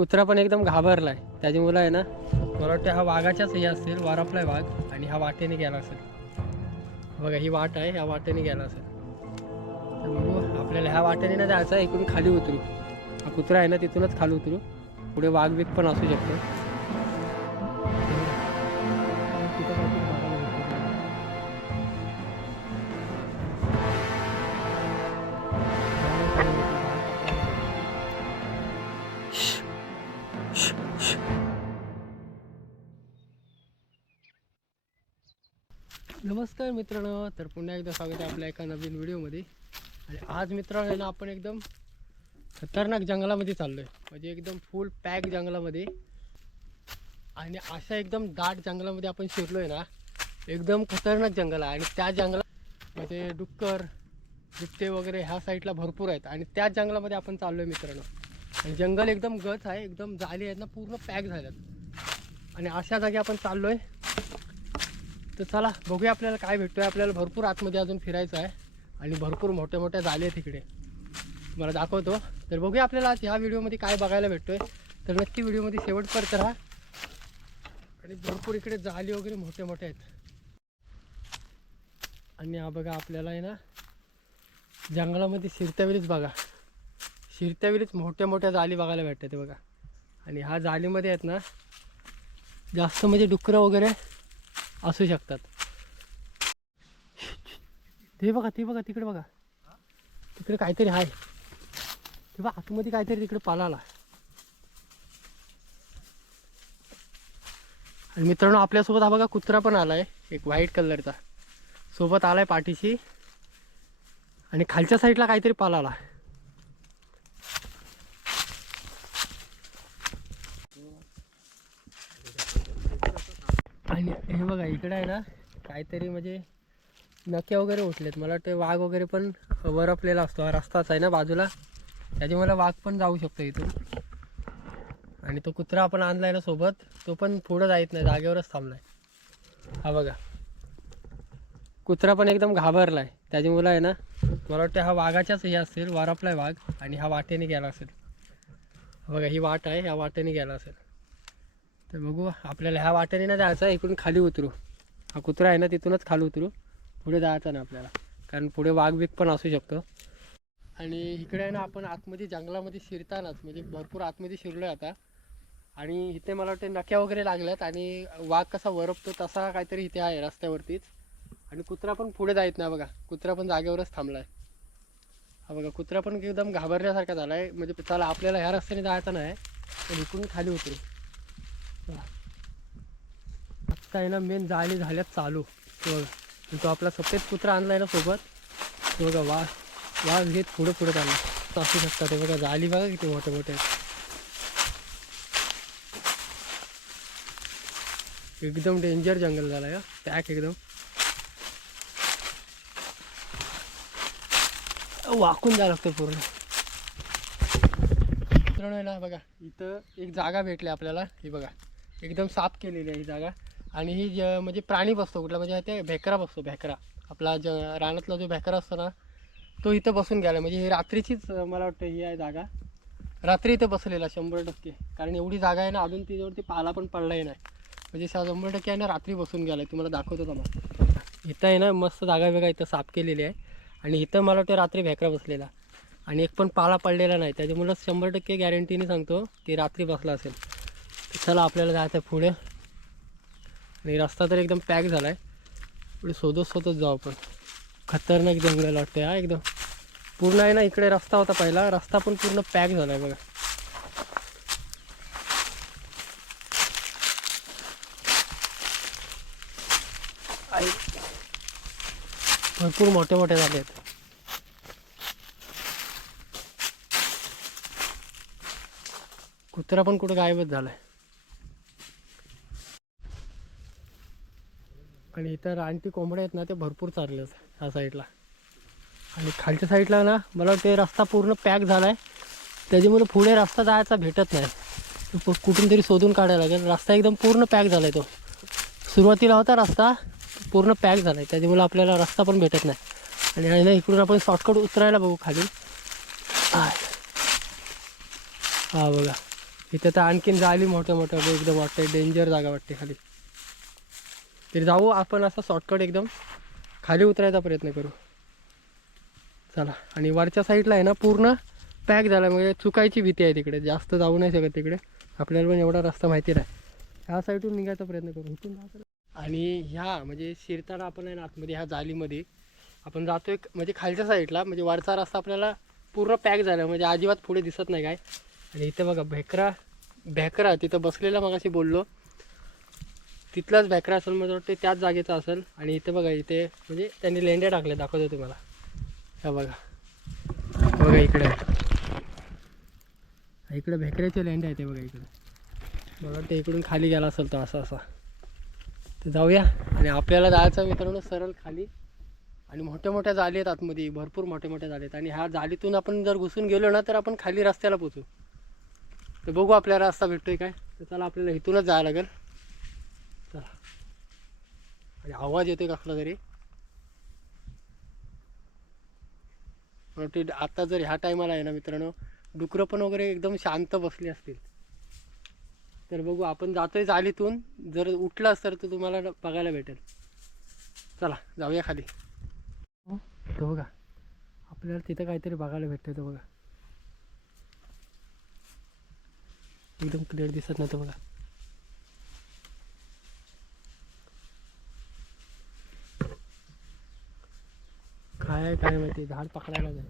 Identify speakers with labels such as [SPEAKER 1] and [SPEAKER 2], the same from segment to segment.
[SPEAKER 1] कुत्रा पण एकदम घाबरलाय. मुलं आहे ना मला वाटतं हा वाघाच्याच हे असेल वारापलाय वाघ आणि हा वाटेने गेला असेल. बघा ही वाट आहे ह्या वाटेने गेला असेल. तर बघू आपल्याला ह्या वाटेने ना जायचं आहे, इकडून खाली उतरू. हा कुत्रा आहे ना तिथूनच खाली उतरू. पुढे वाघ बिग पण असू शकतो. नमस्कार मित्रांनो तर पुन्हा एकदा स्वागत आहे आपल्या एका नवीन व्हिडिओमध्ये. आणि आज मित्रांनो आहे ना आपण एकदम खतरनाक जंगलामध्ये चाललो आहे म्हणजे एकदम फुल पॅक जंगलामध्ये. आणि अशा एकदम दाट जंगलामध्ये आपण शिरलो आहे ना एकदम खतरनाक जंगल आहे. आणि त्या जंगलात म्हणजे डुक्कर बिबटे वगैरे ह्या साईडला भरपूर आहेत. आणि त्याच जंगलामध्ये आपण चाललो आहे मित्रांनो. आणि जंगल एकदम गच आहे एकदम जाली आहेत ना पूर्ण पॅक झाल्यात. आणि अशा जागी आपण चाललो आहे तर चला बघूया आपल्याला काय भेटतोय. आपल्याला भरपूर आतमध्ये अजून फिरायचं आहे. आणि भरपूर मोठ्या मोठ्या झाले आहेत तिकडे मला दाखवतो. तर बघूया आपल्याला आज ह्या व्हिडिओमध्ये काय बघायला भेटतोय. तर नक्की व्हिडिओमध्ये शेवटपर्यंत राहा. आणि भरपूर इकडे जाली वगैरे मोठ्या मोठ्या आहेत. आणि हा बघा आपल्याला आहे ना जंगलामध्ये शिरत्यावेळीच बघा. शिरत्यावेळीच मोठ्या मोठ्या जाली बघायला भेटतात बघा. आणि ह्या जालीमध्ये आहेत ना जास्त म्हणजे डुकरं वगैरे असू शकतात. ते बघा ते बघा तिकडे बघा. तिकडे काहीतरी आहे. ते बघा आतमध्ये काहीतरी तिकडे पालाला आणि मित्रांनो आपल्यासोबत हा बघा कुत्रा पण आलाय एक व्हाईट कलरचा सोबत आलाय पाठीशी. आणि खालच्या साईडला काहीतरी पालाला आणि हे बघा इकडं आहे ना काहीतरी म्हणजे नक्या वगैरे उठलेत. मला वाटतं वाघ वगैरे पण वरपलेला असतो. हा रस्ताच आहे ना बाजूला. त्याच्यामुळे वाघ पण जाऊ शकतो इथून. आणि तो कुत्रा आपण आणलाय ना सोबत तो पण पुढं जायत नाही जागेवरच थांबलाय. हा बघा. कुत्रा पण एकदम घाबरलाय. त्याच्यामुळं आहे ना मला वाटतं हा वाघाच्याच हे असेल वारापलाय वाघ आणि हा वाटेने गेला असेल. बघा ही वाट आहे ह्या वाटेने गेला असेल. तर बघू आपल्याला ह्या वाटेने ना जायचं आहे, इकडून खाली उतरू. हा कुत्रा आहे ना तिथूनच खाली उतरू. पुढे जायचं ना आपल्याला. कारण पुढे वाघ बिग पण असू शकतो. आणि इकडे आहे ना आपण आतमध्ये जंगलामध्ये शिरतानाच म्हणजे भरपूर आतमध्ये शिरलो आहे आता. आणि इथे मला वाटते नक्या वगैरे लागल्यात आणि वाघ कसा वरपतो तसा काहीतरी इथे आहे रस्त्यावरतीच. आणि कुत्रा पण पुढे जायत नाही बघा. कुत्रा पण जागेवरच थांबलाय. हा बघा कुत्रा पण एकदम घाबरल्यासारखा आहे म्हणजे चला आपल्याला ह्या रस्त्याने जायचं नाही तर इकडून खाली उतरू. आत्ता आहे ना मेन जाळी झाल्यात चालू. बघा तो आपला सफेद कुत्रा आणलाय ना सोबत. तो बघा वाघ वाघ घेत पुढे पुढे चालला असू शकतात ते बघा जाळी बघा किती मोठे मोठे एकदम डेंजर जंगल झाला या पॅक एकदम. वाकून जावं लागतं पूर्ण. मित्रांनो ना बघा इथं एक जागा भेटली आपल्याला. ही बघा. एकदम साफ केलेली आहे ही जागा. आणि ही ज म्हणजे प्राणी बसतो कुठला म्हणजे ते भेकरा बसतो भेकरा. आपला ज रानातला जो भेकरा असतो ना तो इथं बसून गेला. म्हणजे ही रात्रीचीच मला वाटतं ही आहे जागा. रात्री इथं बसलेला शंभर टक्के. कारण एवढी जागा आहे ना अजून तिच्यावरती पाला पण पडलाही नाही. म्हणजे शंभर टक्के आहे ना रात्री बसून गेला तुम्हाला दाखवतो का इथं आहे ना मस्त जागा वेगळा इथं साफ केलेली आहे. आणि इथं मला वाटतं रात्री भेकरा बसलेला. आणि एक पण पाला पडलेला नाही. त्याच्यामुळं शंभर टक्के गॅरंटीने सांगतो की रात्री बसला असेल. चला आपल्याला जायचं आहे पुढे. आणि रस्ता तर एकदम पॅक झाला आहे पुढे शोधत शोधत जाऊ आपण. खतरनाक जंगल वाटते हा एकदम. पूर्ण आहे ना इकडे रस्ता होता पहिला. रस्ता पण पूर्ण पॅक झाला आहे बघा भरपूर मोठे मोठे झाले आहेत. कुत्रा पण कुठं गायबच झालाय. आणि इथं रानटी कोंबड्या आहेत ना ते भरपूर चालले ह्या साईडला. आणि खालच्या साईडला ना मला ते रस्ता पूर्ण पॅक झाला आहे त्याच्यामुळे पुढे रस्ता जायचा भेटत नाही. कुठून तरी शोधून काढायला लागेल. रस्ता एकदम पूर्ण पॅक झाला आहे तो. सुरुवातीला होता रस्ता पूर्ण पॅक झाला आहे त्याच्यामुळे आपल्याला रस्ता पण भेटत नाही. आणि ना इकडून आपण शॉर्टकट उतरायला बघू खाली. हा हा बघा. इथं तर आणखीन जाली मोठ्या मोठ्या एकदम वाटते डेंजर जागा वाटते खाली. तरी जाऊ आपण असं शॉर्टकट एकदम खाली उतरायचा प्रयत्न करू. चला. आणि वरच्या साईडला आहे ना पूर्ण पॅक झाला. म्हणजे चुकायची भीती आहे तिकडे. जास्त जाऊ नाही शकत तिकडे. आपल्याला पण एवढा रस्ता माहिती नाही ह्या साईडून निघायचा प्रयत्न करू. इथून आणि ह्या म्हणजे शिरताना आपण आहे ना आतमध्ये ह्या जालीमध्ये आपण जातोय म्हणजे खालच्या साईडला म्हणजे वरचा रस्ता आपल्याला पूर्ण पॅक झाला. म्हणजे अजिबात पुढे दिसत नाही काय. आणि इथे बघा भेकरा भेकरा तिथं बसलेला मगाशी बोललो. तिथलाच बॅकरा असेल मला वाटते त्याच जागेचा असेल. आणि इथे बघा इथे म्हणजे त्यांनी लेंड्या टाकल्या दाखवतो तुम्हाला. ह्या बघा. बघा इकडे. इकडे भेकऱ्याचे लेंड्या आहेत बघा इकडे. मला वाटतं इकडून खाली गेला असेल तो असा असा. तर जाऊया. आणि आपल्याला जायचं मित्रांनो सरळ खाली. आणि मोठ्या मोठ्या जाली आहेत आतमध्ये भरपूर मोठ्या मोठ्या जाली आहेत. आणि ह्या जालीतून आपण जर घुसून गेलो ना तर आपण खाली रस्त्याला पोचू तर बघू आपल्याला रस्ता भेटतोय काय. तर चला आपल्याला इथूनच जायला लागेल. आणि आवाज येतोय कसला तरी? ते आता जर ह्या टायमाला आहे ना मित्रांनो डुकरं पण वगैरे एकदम शांत बसली असतील. तर बघू आपण जातोय जालीतून जर उठलास तर तो तुम्हाला बघायला भेटेल. चला जाऊया खाली. तो बघा. आपल्याला तिथं काहीतरी बघायला भेटतं तो बघा. एकदम क्लिअर दिसत नाही तो बघा काय आहे काय माहिती झाड पकडायला जाय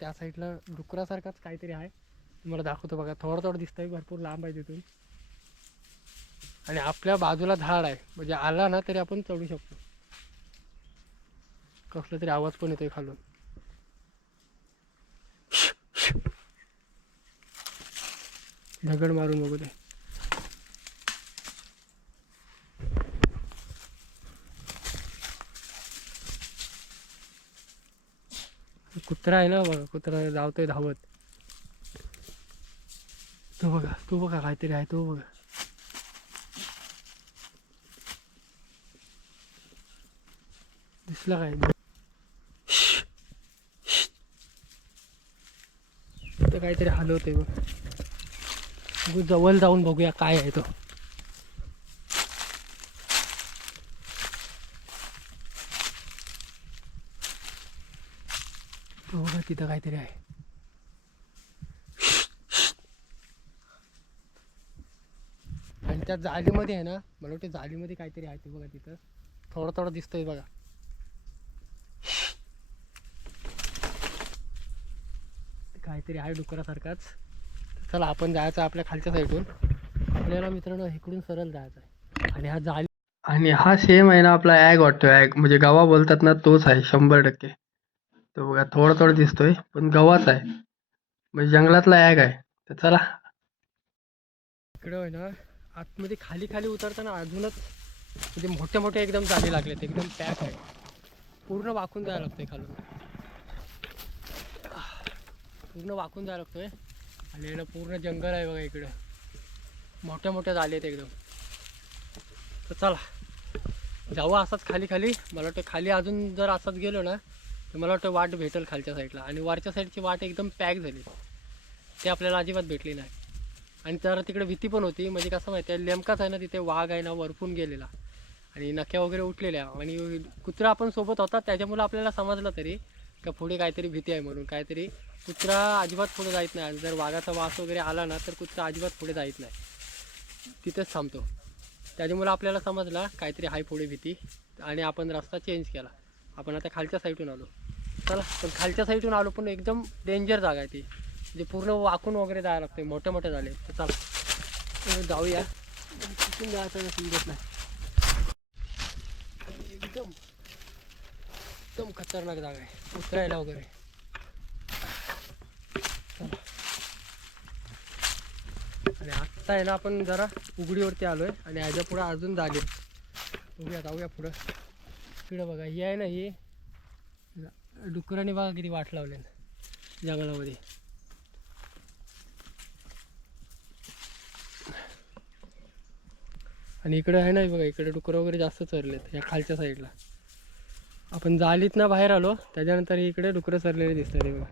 [SPEAKER 1] त्या साईडला डुकरासारखाच काहीतरी आहे. तुम्हाला दाखवतो बघा थोडं थोडं दिसतंय भरपूर लांब आहे तिथून. आणि आपल्या बाजूला झाड आहे म्हणजे आला ना तरी आपण चढू शकतो. कसला तरी आवाज पण येतोय खालून. दगड मारून बघू दे. कुत्रा आहे ना बघा कुत्रा धावतोय धावत. तो बघा तो बघा काहीतरी आहे तो बघा. दिसला काय? काहीतरी हलवतोय बघ. जवळ जाऊन बघूया काय आहे तो बघा तिथं काहीतरी आहे. आणि त्या जालीमध्ये आहे ना मला वाटतं जालीमध्ये काहीतरी आहे ते बघा तिथं. थोडं थोडं दिसतंय बघा. काहीतरी आहे डुकरासारखाच. चला आपण जायचं आपल्या खालच्या साईडून. आपल्याला मित्रांनो इकडून सरळ जायचं आहे. आणि हा जाली आणि हा सेम आहे ना आपला ॲग वाटतो ॲग म्हणजे गवा बोलतात ना तोच आहे शंभर टक्के. तो बघा थोडं थोडं दिसतोय पण गव्हाच आहे. म्हणजे जंगलातला ॲग आहे. तर चला. इकडं आहे ना आतमध्ये खाली खाली उतरताना अजूनच म्हणजे मोठ्या मोठ्या एकदम जाली लागलेत एकदम पॅक आहे पूर्ण वाकून जायला लागतंय खालून. पूर्ण वाकून जायला लागतोय. आणि इकडं पूर्ण जंगल आहे बघा इकडं. मोठ्या मोठ्या झाले आहेत एकदम. तर चला जाऊ असाच खाली खाली. मला वाटतं खाली अजून जर असाच गेलो ना तर मला वाटतं वाट भेटेल खालच्या साईडला. आणि वरच्या साईडची वाट एकदम पॅक झाली. ते आपल्याला अजिबात भेटली नाही. आणि तर तिकडे भीती पण होती. म्हणजे कसं माहिती आहे लेमकाच आहे ना तिथे वाघ आहे ना वरपून गेलेला. आणि नख्या वगैरे उठलेल्या. आणि कुत्रा आपण सोबत होता. त्याच्यामुळं आपल्याला समजलं तरी का पुढे काहीतरी भीती आहे म्हणून. काहीतरी कुत्रा अजिबात पुढे जायत नाही. आणि जर वाघाचा वास वगैरे आला ना तर कुत्रा अजिबात पुढे जायत नाही. तिथेच थांबतो. त्याच्यामुळे आपल्याला समजला काहीतरी हाय पुढे भीती. आणि आपण रस्ता चेंज केला. आपण आता खालच्या साईडून आलो. चला पण खालच्या साईडून आलो पण एकदम डेंजर जागा आहे ती. म्हणजे पूर्ण वाकून वगैरे जायला लागते मोठे मोठे झाले. तर चला जाऊया. तिथून जायचं समजत नाही एकदम एकदम खतरनाक जागा आहे. उतरायला वगैरे. आणि आत्ता आहे ना आपण जरा उघडीवरती आलोय आणि ह्याच्या पुढं अजून जागे बघूया जाऊया पुढं. इकडं बघा ही आहे ना ही डुकराने बघा किती वाट लावले जंगलामध्ये. आणि इकडं आहे ना हे बघा इकडे डुकरं वगैरे जास्त चरलेत या खालच्या साईडला. आपण जालीतनं बाहेर आलो त्याच्यानंतर इकडे डुकरं सरलेले दिसतात ते बघा.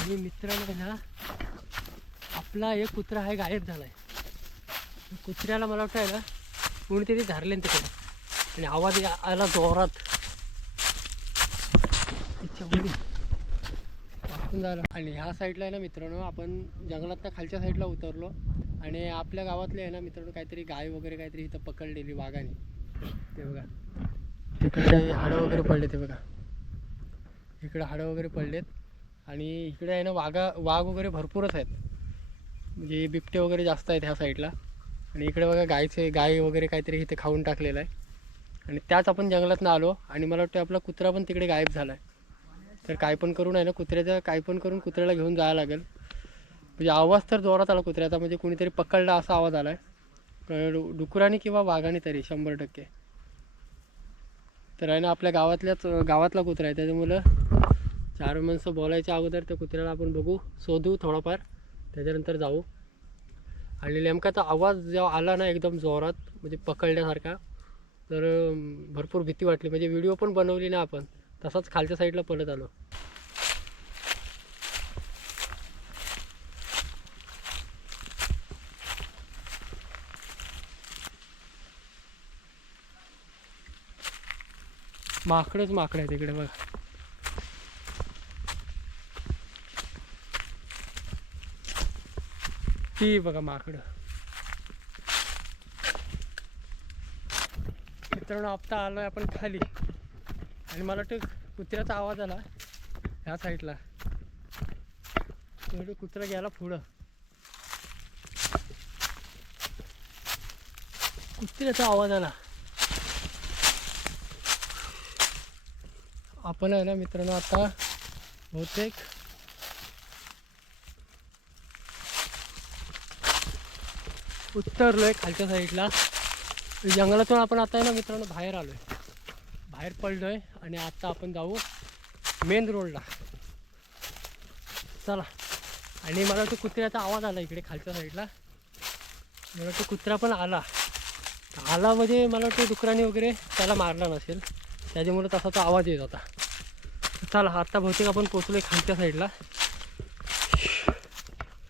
[SPEAKER 1] आणि मित्रांनो ना आपला एक कुत्रा आहे गायब झालाय. कुत्र्याला मला वाटतं आहे ना कोणीतरी धरले तिकडे. आणि आवाज आला जोरात. आपण झालं आणि ह्या साईडला आहे ना मित्रांनो आपण जंगलातल्या खालच्या साईडला उतरलो. आणि आपल्या गावातले आहे ना मित्रांनो काहीतरी गाय वगैरे काहीतरी इथं पकडलेली वाघाने. ते बघा. तिकडे हाडं वगैरे पडले ते बघा. इकडे हाडं वगैरे पडलेत. आणि इकडे आहे ना वाघा वाघ वगैरे भरपूरच आहेत. म्हणजे बिबटे वगैरे जास्त आहेत ह्या साईडला. आणि इकडे बघा गायचे गाय वगैरे काहीतरी इथे खाऊन टाकलेलं आहे. आणि त्याच आपण जंगलातनं आलो आणि मला वाटतं आपला कुत्रा पण तिकडे गायब झाला आहे तर काय पण करून आहे ना कुत्र्याचं काय पण करून कुत्र्याला घेऊन जायला लागेल. म्हणजे आवाज तर जोरात आला कुत्र्याचा म्हणजे कुणीतरी पकडला असा आवाज आला आहे डुकराने किंवा वाघाने तरी शंभर टक्के. तर आहे ना आपल्या गावातल्याच गावातला कुत्रा आहे. त्याच्यामुळं चार माणसं बोलायच्या अगोदर त्या कुत्र्याला आपण बघू शोधू थोडाफार. त्याच्यानंतर जाऊ. आणि नेमका आवाज जेव्हा आला ना एकदम जोरात म्हणजे पकडल्यासारखा तर भरपूर भीती वाटली. म्हणजे व्हिडिओ पण बनवली ना आपण तसाच खालच्या साईडला पळत आलो. माकडच माकड आहे तिकडे बघा. ती बघा माकडं. मित्रांनो आत्ता आहे आपण खाली. आणि मला वाटतं कुत्र्याचा आवाज आला ह्या साईडला. कुत्रा गेला पुढं. कुत्र्याचा आवाज आला. आपण आहे ना मित्रांनो आता बहुतेक उतरलोय खालच्या साईडला. जंगलातून आपण आता आहे ना मित्रांनो बाहेर आलोय. बाहेर पडलोय आणि आता आपण जाऊ मेन रोडला चला. आणि मला वाटतं कुत्र्याचा आवाज आला इकडे खालच्या साईडला. मला वाटतं कुत्रा पण आला. आला म्हणजे मला वाटतं डुकराने वगैरे त्याला मारला नसेल. त्याच्यामुळे तसा तो आवाज येत होता. चला आता बहुतेक आपण पोचलो खालच्या साईडला.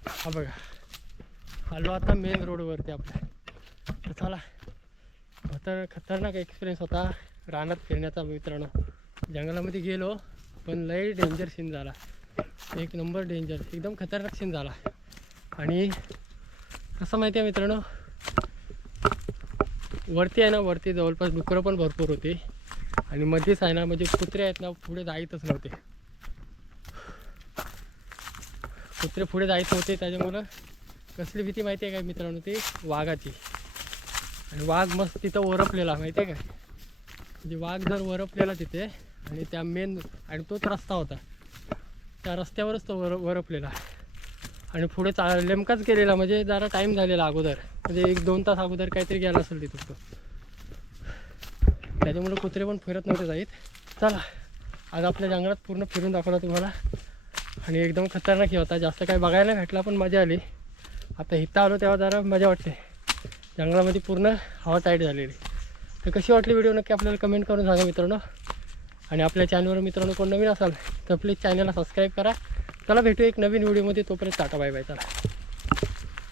[SPEAKER 1] हा बघा. आलो आता मेन रोडवरती आपल्या. तर चला. खतर खतरनाक एक्सपिरियन्स होता रानात फिरण्याचा मित्रांनो. जंगलामध्ये गेलो पण लई डेंजर सीन झाला. एक नंबर डेंजर एकदम खतरनाक सीन झाला. आणि कसं माहिती आहे मित्रांनो? वरती आहे ना वरती जवळपास डुकरं पण भरपूर होती. आणि मध्येच आहे ना म्हणजे कुत्रे आहेत ना पुढे जायतच नव्हते. कुत्रे पुढे जायचं होते त्याच्यामुळं कसली भीती माहिती आहे का मित्रांनो ती? वाघाची. आणि वाघ मस्त तिथं ओरपलेला माहिती आहे का? म्हणजे वाघ जर वरपलेला तिथे आणि त्या मेन आणि तोच रस्ता होता. त्या रस्त्यावरच तो वर वरपलेला आणि पुढे चा नेमकाच गेलेला म्हणजे जरा टाईम झालेला अगोदर. म्हणजे एक दोन तास अगोदर काहीतरी गेला असेल तिथं तो. त्याच्यामुळे कुत्रे पण फिरत नव्हते जाईत. चला आज आपल्या जंगलात पूर्ण फिरून दाखवला तुम्हाला. आणि एकदम खतरनाक हे होता. जास्त काय बघायला नाही भेटला पण मजा आली. आता इथं आलो तेव्हा जरा मजा वाटते. जंगलामध्ये पूर्ण हवा टाईट झालेली. तर कशी वाटली व्हिडिओ नक्की आपल्याला कमेंट करून सांगा मित्रांनो. आणि आपल्या चॅनलवर मित्रांनो कोण नवीन असाल तर प्लीज चॅनलला सबस्क्राईब करा. चला भेटू एक नवीन व्हिडिओमध्ये तोपर्यंत टाटा बाय बाय चला.